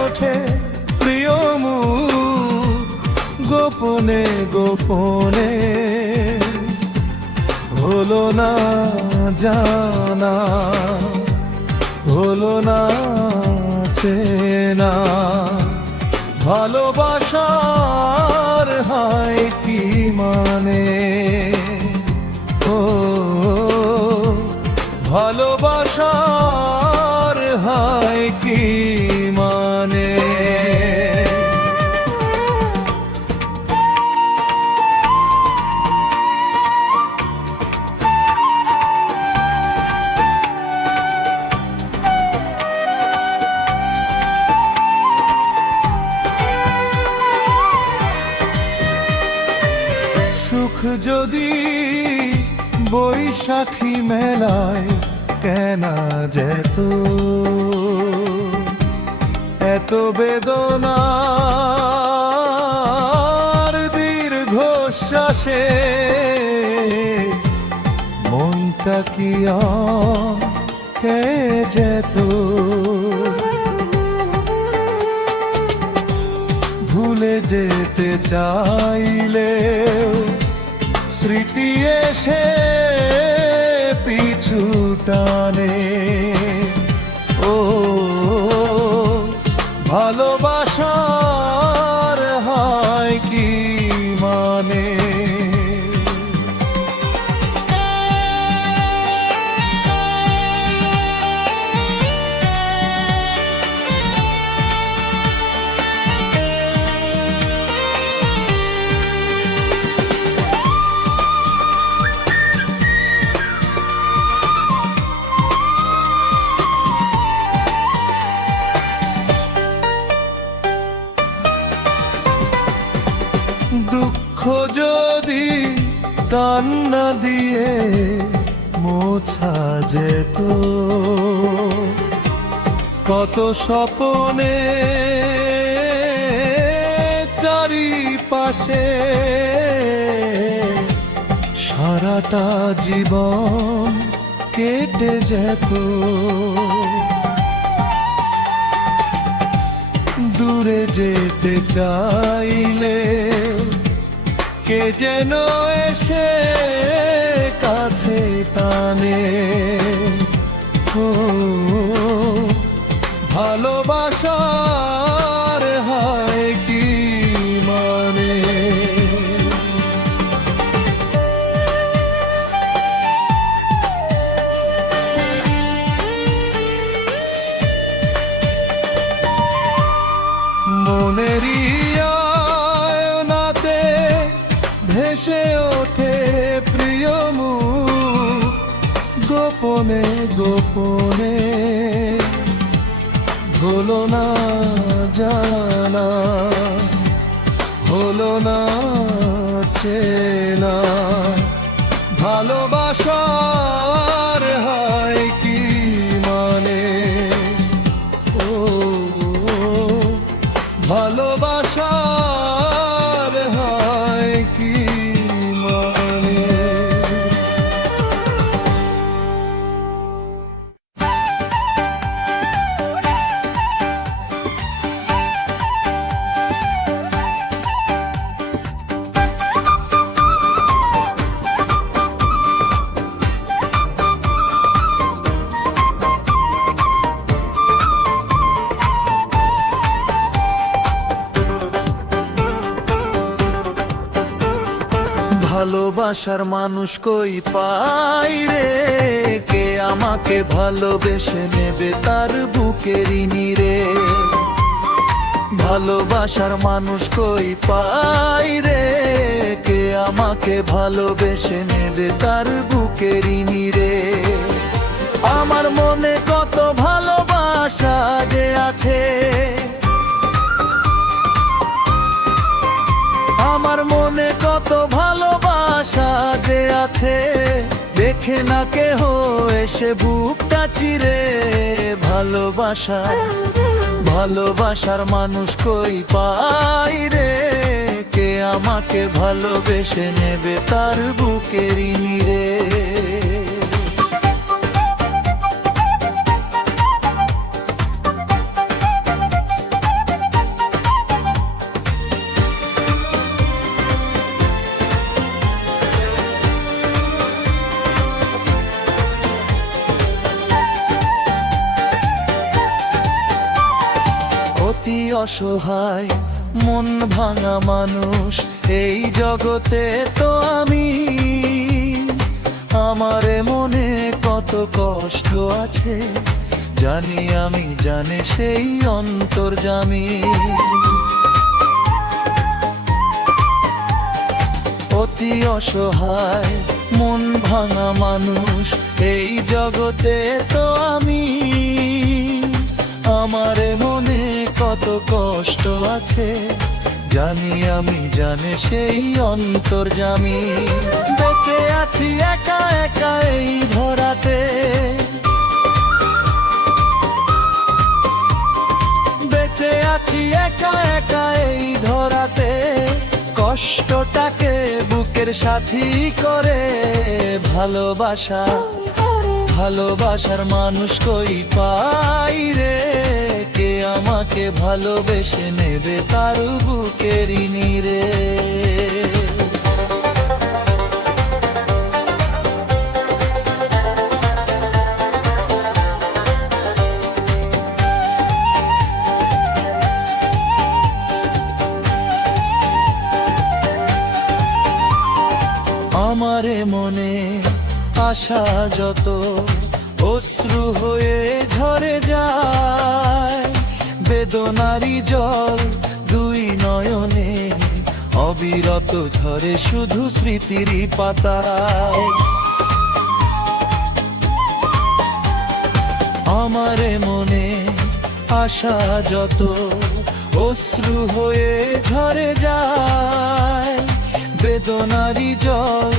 ওঠে প্রিয় মুখ গোপনে গোপনে, হলো না জানা, হলো না চেনা, ভালোবাসার হয় কি মানে, ও ভালোবাসার হয় কি মানে। সুখ যদি বৈশাখী মেলায় কেনা যেত, এত বেদনার দীর্ঘশ্বাসে মনটা কি কে যেত। ভুলে যেতে চাইলে স্মৃতি এসে পিছু টানে, ও ভালোবাসার হয় কি মানে। দুঃখ যদি কান্না দিয়ে মোছা যেত, কত স্বপ্নে চারিপাশে সারাটা জীবন কেটে যেত। দূরে যেতে চাইলে কে যেন এসে কাছে টানে, ও ভালোবাসার হয় কি মানে। মনেরই আয়নাতে ভেসে ওঠে প্রিয় মুখ গোপনে গোপনে, হলো না জানা, হলো না চেনা, ভালোবাসার হয় কি মানে, ও ভালোবাসার হয় কি মানে। ভালোবাসার মানুষ কই পাই রে, কে আমাকে ভালোবেসে নেবে তার বুকেরই নীরে। ভালোবাসার মানুষ কই পাই রে, কে আমাকে ভালোবেসে নেবে তার বুকেরই নীরে। আমার মনে কত ভালোবাসা যে আছে, আমার মনে কত ভালোবাসা যে আছে, দেখে না কেহ এসে বুকটা চিরে। ভালোবাসার মানুষ কই পাই রে, কে আমাকে ভালোবেসে নেবে তার বুকেরই নীরে। অতি অসহায় মন ভাঙা মানুষ এই জগতে তো আমি। আমার মনে কত কষ্ট আছে জানি আমি, জানে সেই অন্তর্যামী। অতি অসহায় মন ভাঙা মানুষ এই জগতে তো আমি। আমার মনে কত কষ্ট আছে জানি আমি, জানে সেই অন্তর্যামী। বেঁচে আছি একা একা এই ধরাতে, বেঁচে আছি একা একা এই ধরাতে। কষ্টটাকে বুকের সাথী করে ভালোবাসা, ভালোবাসার মানুষ কই পাই রে। কে আমাকে ভালোবেসে নেবে তার বুকের নীরে। আমারে মনে আশা যত অশ্রু হয়ে ঝরে যায়। বেদনারি জল দুই নয়নে অবিরত ঝরে শুধু স্মৃতিরই পাতায়। আমারে মনে আশা যত অশ্রু হয়ে ঝরে যায়। বেদনারি জল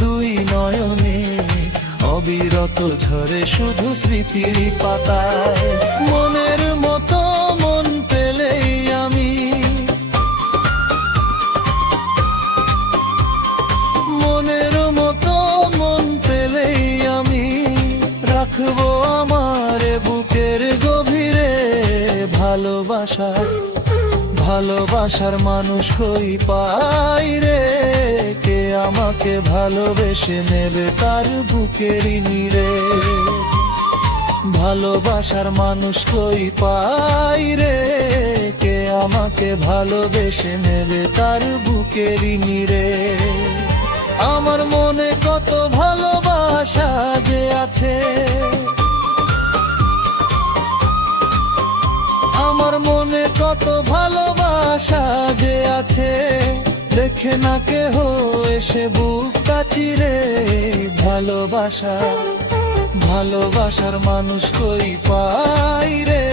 দুই নয়নে অবিরত ঝরে শুধু স্মৃতির পাতায়। মনের মতো মন পেলেই আমি, মনের মতো মন পেলেই আমি রাখবো আমার বুকের গভীরে ভালোবাসা। ভালোবাসার মানুষ কই পাই রে। কে আমাকে ভালোবেসে নেবে তার বুকের নীরে। ভালোবাসার মানুষ কই পাই রে। কে আমাকে ভালোবেসে নেবে তার বুকের নীরে। আমার মনে কত ভালোবাসা যে আছে, আমার মনে কত ভালোবাসা যে আছে। দেখে না কেহ এসে বুকটা চিরে ভালোবাসা। ভালোবাসার মানুষ কই পাই রে।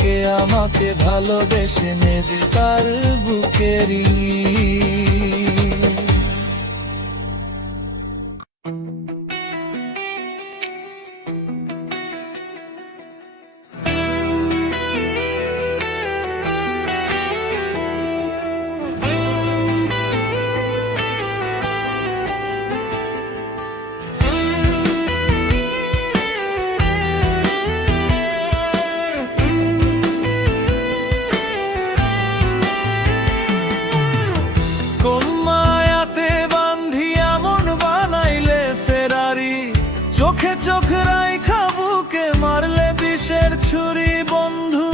কে আমাকে ভালোবেসে নেবে তার বুকের নীরে। চোখে চোখ রাইখা বুকে মারলে বিষের ছুরি বন্ধু।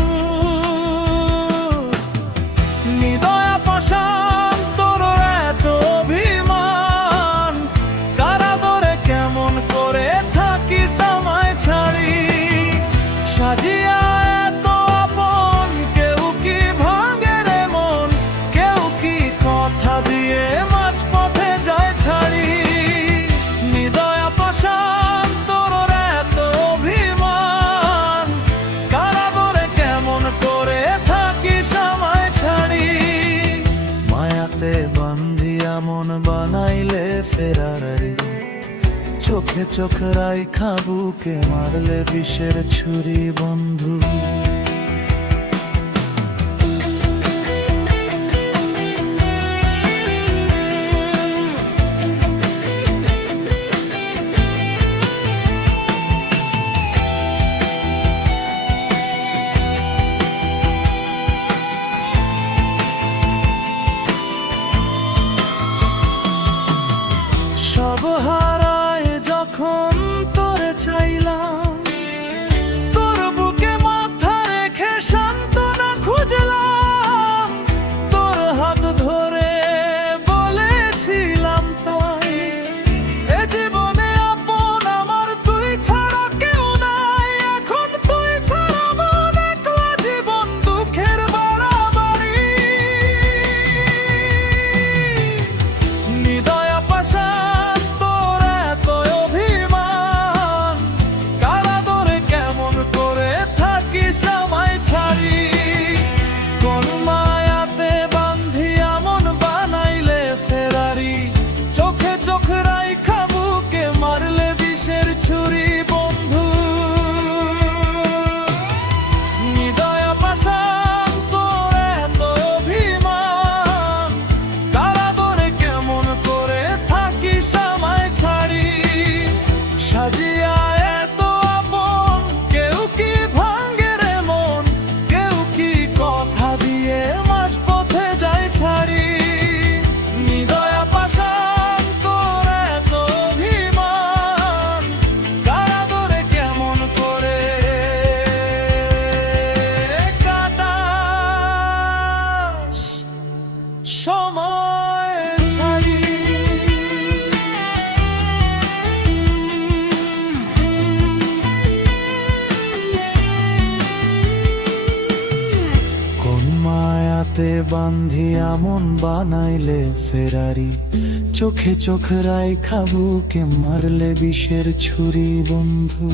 নিদয়া পাষাণ তোর এত অভিমান, কারাদরে কেমন করে থাকি আমায় ছাড়ি। সাজিয়া এত আপন কেউ কি ভাঙে রে মন, কেউ কি কথা দিয়ে মাঝপথে যায় ছাড়ি। নিদয়া পাষাণ মন বানাইলে ফেরারি। চোখে চোখ রাইখা বুকে মারলে বিষের ছুরি বন্ধু। সব হারায় যখন তোরে চাইলাম, তোর বুকে মাথা হাতে বান্ধিয়া মন বানাইলে ফেরারি, চোখে চোখ রাইখা বুকে মারলে বিষের ছুরি বন্ধু।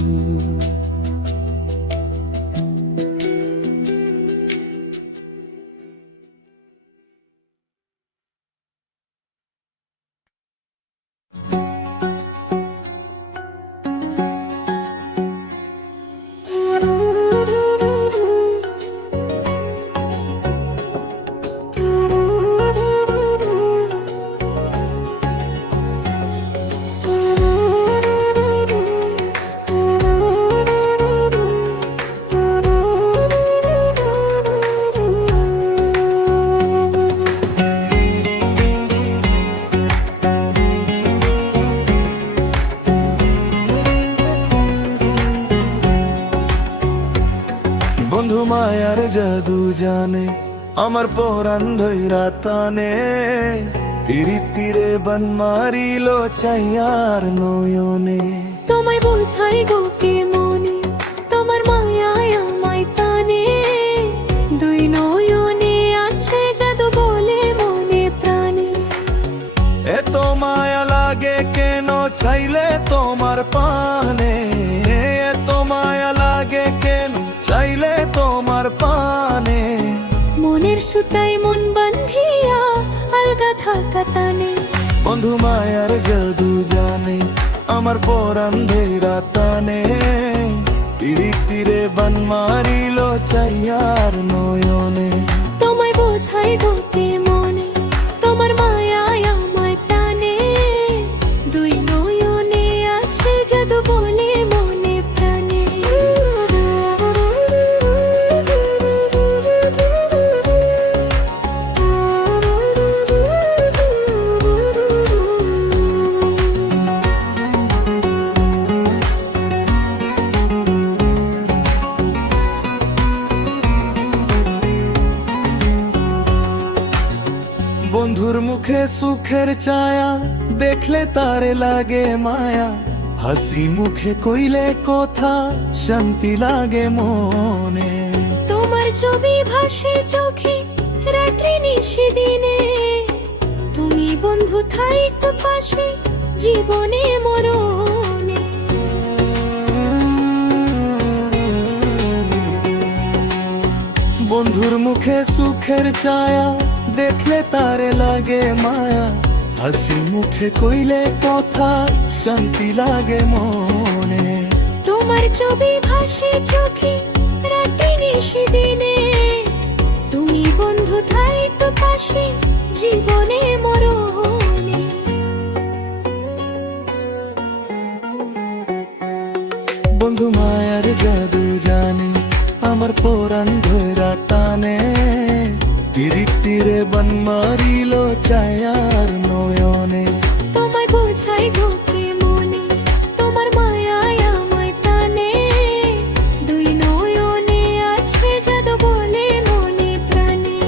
বন্ধু মায়ার জাদু জানে আমার পরাণ ধইরা টানে, পিরিতিরে বান মারিল চাইয়ার নয়নে। তোমায় বোঝাই গো কে মনে, তোমার মায়ায় আমায় টানে, দুই নয়নে আছে জাদু বলে মনে প্রাণে। এত মায়া লাগে কেন চাইলে তোমার পানে, এত মায়া লাগে কেন চাইলে তোমার পানে। মনের সুটাই মন বান্ধিয়া আলগা থাকা টানে। বন্ধু মায়ার জাদু জানে আমার পরাণ ধইরা টানে, পিরিতিরে বান মারিল চাইয়ার নয়নে। তোমায় বোঝাই গো কে মনে, তোমার মায়ায় আমায় টানে, দুই নয়নে আছে জাদু বলে মনে প্রাণে। বন্ধুর মুখে সুখের ছায়া দেখলে তারে লাগে মায়া, হাসি মুখে কইলে কথা শান্তি লাগে মনে। তোমার ছবি ভাসে চোখে রাত্রি নিশি দিনে, তুমি বন্ধু থাইতো পাশে জীবনে মরণে। বন্ধুর মুখে সুখের ছায়া দেখলে তারে লাগে মায়া, হাসি মুখে কইলে কথা শান্তি লাগে মনে। তোমার ছবি ভাসে চোখে রাত্রি নিশি দিনে, তুমি বন্ধু থাইতো পাশে জীবনে মরণে। বন্ধু মায়ার জাদু জানে আমার পরাণ ধইরা টানে, পিরিতিরে বান মারিল চাইয়ার নয়নে। তোমায় বোঝাই গো কে মনে, তোমার মায়ায় আমায় টানে, দুই নয়নে আছে জাদু বলে মনে প্রাণে।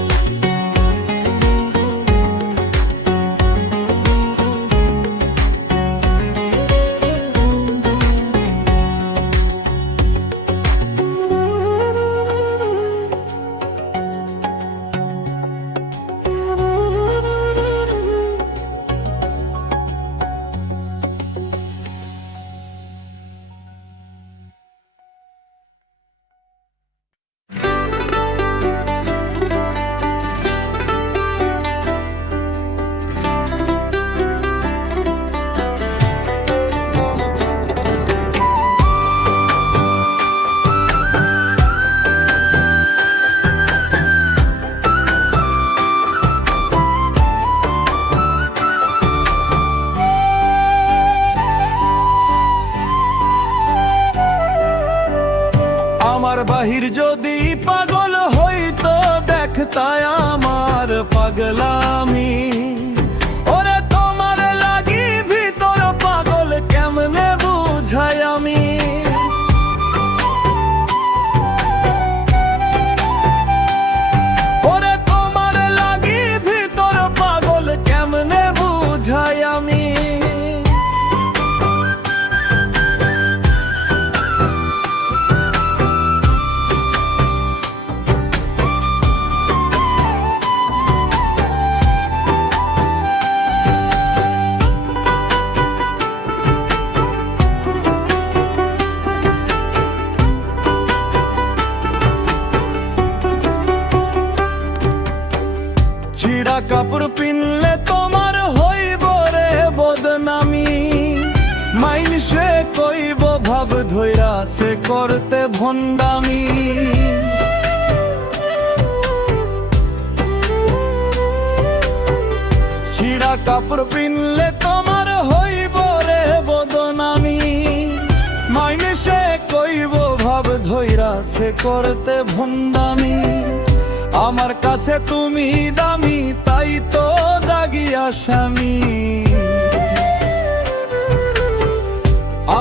আমার বাহির যদি পাগল হইতো দেখতায় আমার পাগলামি, ওরে তোমার লাগি ভিতর পাগল কেমনে বুঝাই আমি। ওরে তোমার লাগি ভিতর পাগল কেমনে বুঝাই আমি। ছিঁড়া কাপড় পিনলে তোমার হইব রে বদনামি, মাইনসে কইব ভাব ধইরা সে করতে ভণ্ডামি। ছিঁড়া কাপড় পিনলে তোমার হইব রে বদনামি, মাইনসে কইব ভাব ধইরা সে করতে ভণ্ডামি। আমার কাছে তুমি দামি তাই তো দাগি আসামি,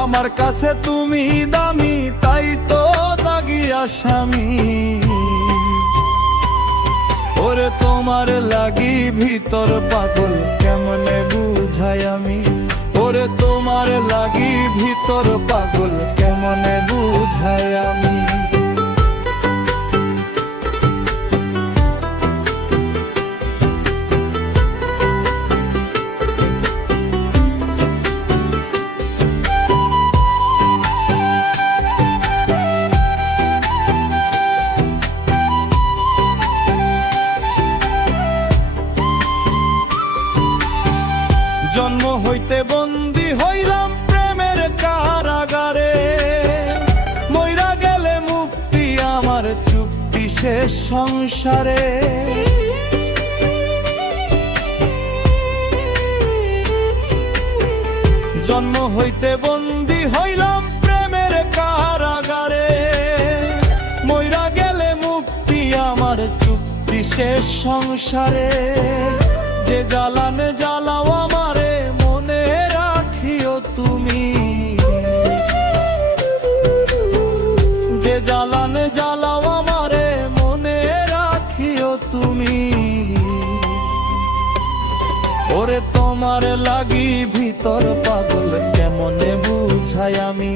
আমার কাছে তুমি দামি তাই তো দাগি আসামি। ওরে তোমার লাগি ভিতর পাগল কেমনে বুঝাই আমি, ওরে তোমার লাগি ভিতর পাগল কেমনে বুঝাই আমি। জন্ম হইতে বন্দী হইলাম প্রেমের কারাগারে, মইরা গেলে মুক্তি আমার চুক্তি শেষ সংসারে। জন্ম হইতে বন্দী হইলাম প্রেমের কারাগারে, মইরা গেলে মুক্তি আমার চুক্তি শেষ সংসারে। যে জ্বালানে জ্বালাও আমারে মনে রাখিও তুমি, যে জ্বালানে জ্বালাও আমারে মনে রাখিও তুমি। ওরে তোমার লাগি ভিতর পাগল কেমনে বুঝাই আমি,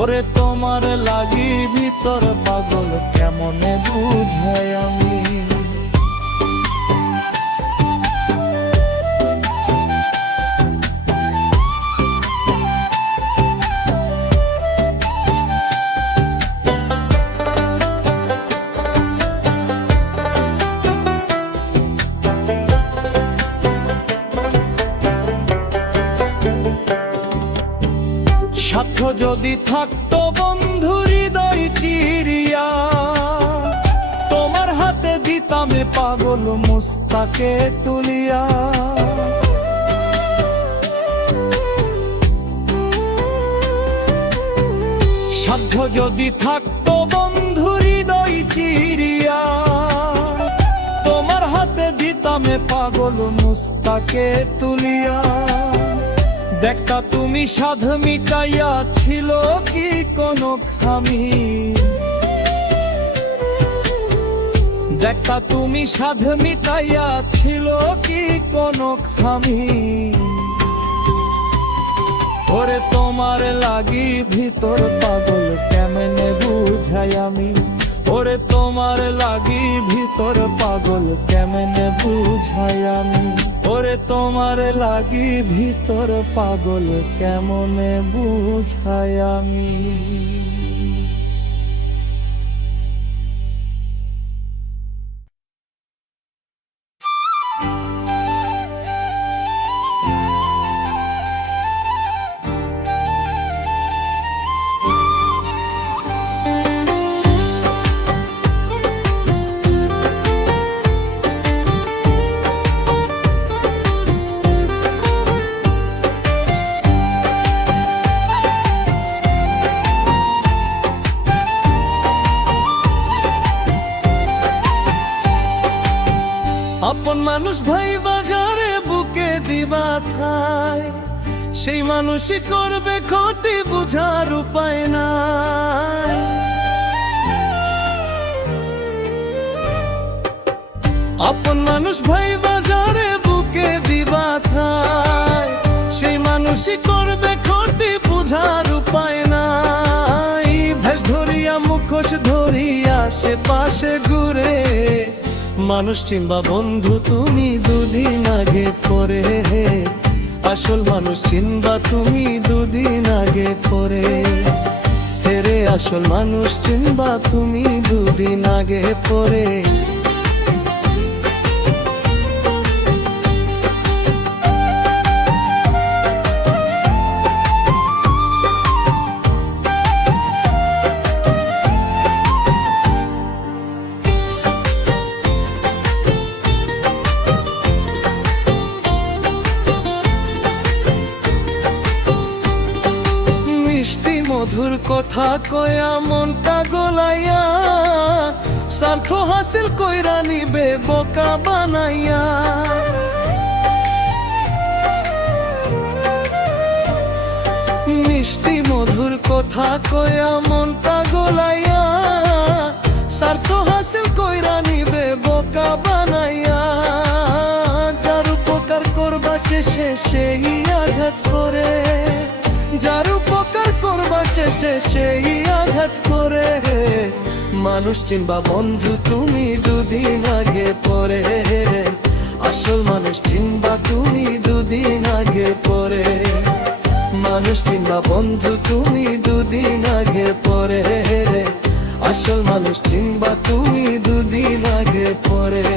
ওরে তোমার লাগি ভিতর পাগল কেমনে বুঝাই আমি। স্বার্থ যদি থাকতো বন্ধু হৃদয় চিরিয়া, তোমার হাতে দিতামে পাগল মুস্তাকে তুলিয়া। স্বার্থ যদি থাকতো বন্ধু হৃদয় চিরিয়া, তোমার হাতে দিতামে পাগল মুস্তাকে তুলিয়া। দেখতা তুমি সাধ মিটাইয়া ছিল কি কোনো খামি, দেখতা তুমি সাধ মিটাইয়া ছিল কি কোনো খামি। ওরে তোমার লাগি ভিতর পাগল কেমনে বুঝাই আমি, ওরে তোমার লাগি ভিতর পাগল কেমনে বুঝাই আমি, ওরে তোমার লাগি ভিতর পাগল কেমনে বুঝাই আমি। আপন মানুষ ভাই বাজারে বুকে দিবা থাই, সেই মানুষই করবে ক্ষতি বুঝার উপায় নাই। আপন মানুষ ভাই বাজারে বুকে দিবা থাই, সেই মানুষই করবে ক্ষতি বুঝার উপায় নাই। ভেষ ধরিয়া মুখোশ ধরিয়া সে পাশে ঘুরে, মানুষ চিনবা বন্ধু তুমি দুদিন আগে পরে। আসল মানুষ চিনবা তুমি দুদিন আগে পরে। হেরে আসল মানুষ চিনবা তুমি দুদিন আগে পরে। মধুর কথা কয়া মনটা গোলাইয়া, স্বার্থ হাসিল কইরা নিবে বোকা বানাইয়া। মিষ্টি মধুর কথা কয়া মনটা গোলাইয়া, স্বার্থ হাসিল কইরা নিবে বোকা বানাইয়া। যার উপকার করবা শেষে সেই আঘাত করে, যার উপকার করবা শেষে সেই আঘাত করে। মানুষ চিনবা বন্ধু তুমি দুদিন আগে পরে, আসল মানুষ চিনবা তুমি দুদিন আগে পরে। মানুষ চিনবা বন্ধু তুমি দুদিন আগে পরে, আসল মানুষ চিনবা তুমি দুদিন আগে পরে।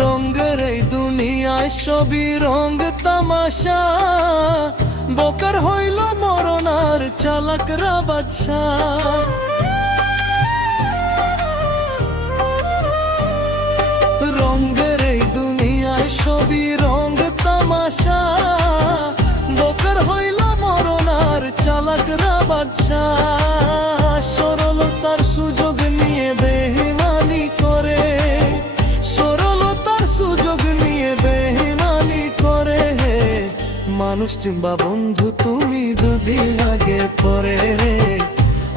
রঙের এই দুনিয়ায় সবই রঙ তামাশা, বোকার হইল মরণ আর চালাকরা বাদশা। রঙের এই দুনিয়ায় সবই রঙ তামাশা, বোকার হইল মরণ আর চালাকরা বাদশা। সরলতার সুযোগ নিয়ে বেঈমানি করে, সরলতার সুযোগ নিয়ে বেঈমানি করে। মানুষ চিনবা বন্ধু তুমি দুদিন আগে পরে,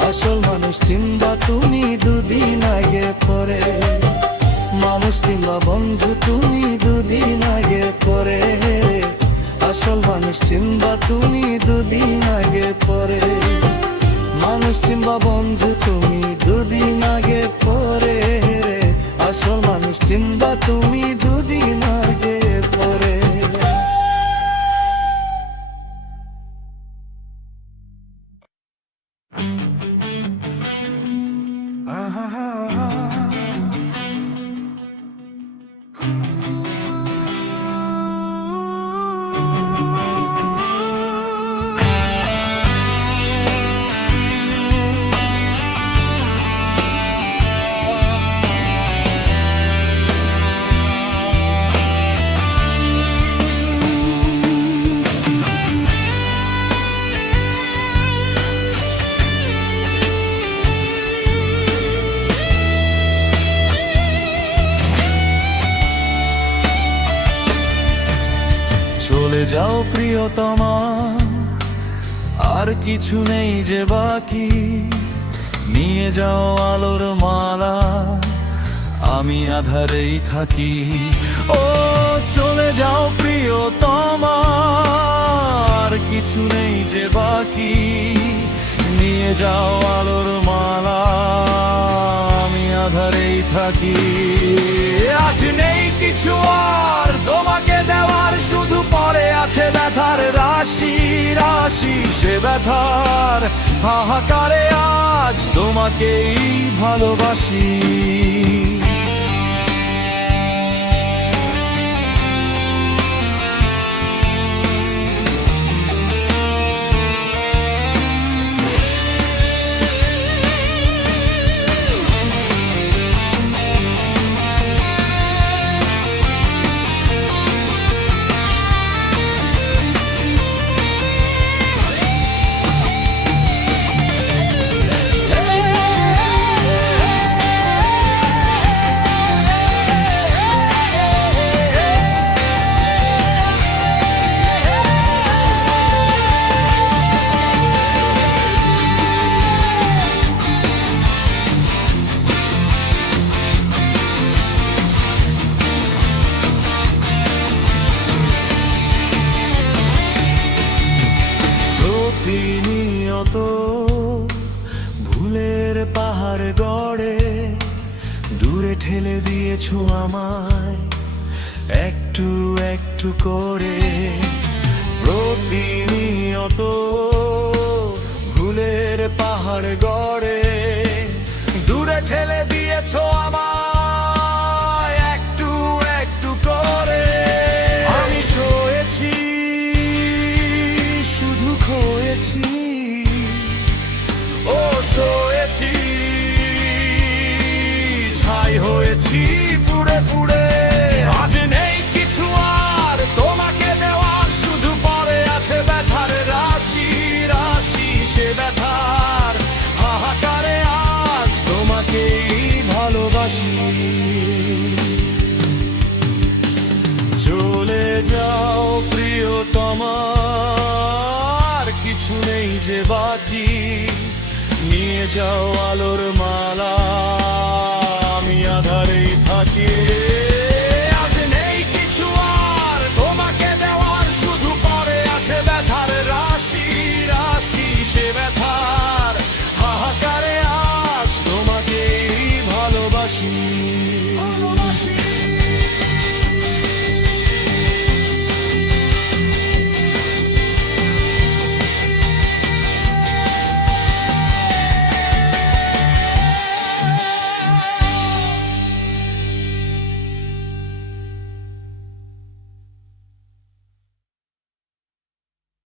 আসল মানুষ চিনবা তুমি দুদিন আগে পরে। মানুষ চিনবা বন্ধু তুমি দুদিন আগে পরে, আসল মানুষ চিনবা তুমি দুদিন আগে পরে। মানুষ চিনবা বন্ধু তুমি দুদিন আগে পরে, আসল মানুষ চিনবা তুমি দুদিন আগে পরে। চলে যাও প্রিয়তমা, আর কিছু নেই যে বাকি। নিয়ে যাও আলোর মালা, আমি আধারেই থাকি। ও চলে যাও প্রিয়তমা, আর কিছু নেই যে বাকি। নিয়ে যাও আলোর মালা, আমি আধারেই থাকি। আজ নেই কিছু আর তোমাকে দেওয়ার, শুধু পরে আছে ব্যথার রাশি রাশি। সে ব্যথার হাহাকারে আজ তোমাকেই ভালোবাসি। প্রতিনিয়ত ভুলের পাহাড় গড়ে, দূরে ঠেলে দিয়েছো আমায় একটু একটু করে। প্রতিনিয়ত ভুলের পাহাড় গড়ে, দূরে ঠেলে দিয়েছো আমায় একটু একটু করে। আমি সয়েছি গেছি পুড়ে পুড়ে। আজ নেই কিছু আর তোমাকে দেওয়ার, শুধু পড়ে আছে ব্যথার রাশি রাশি। সে ব্যথার হাহাকারে আজ তোমাকেই ভালোবাসি। চলে যাও প্রিয়তমা, আর কিছু নেই যে বাকি। নিয়ে যাও আলোর মালা,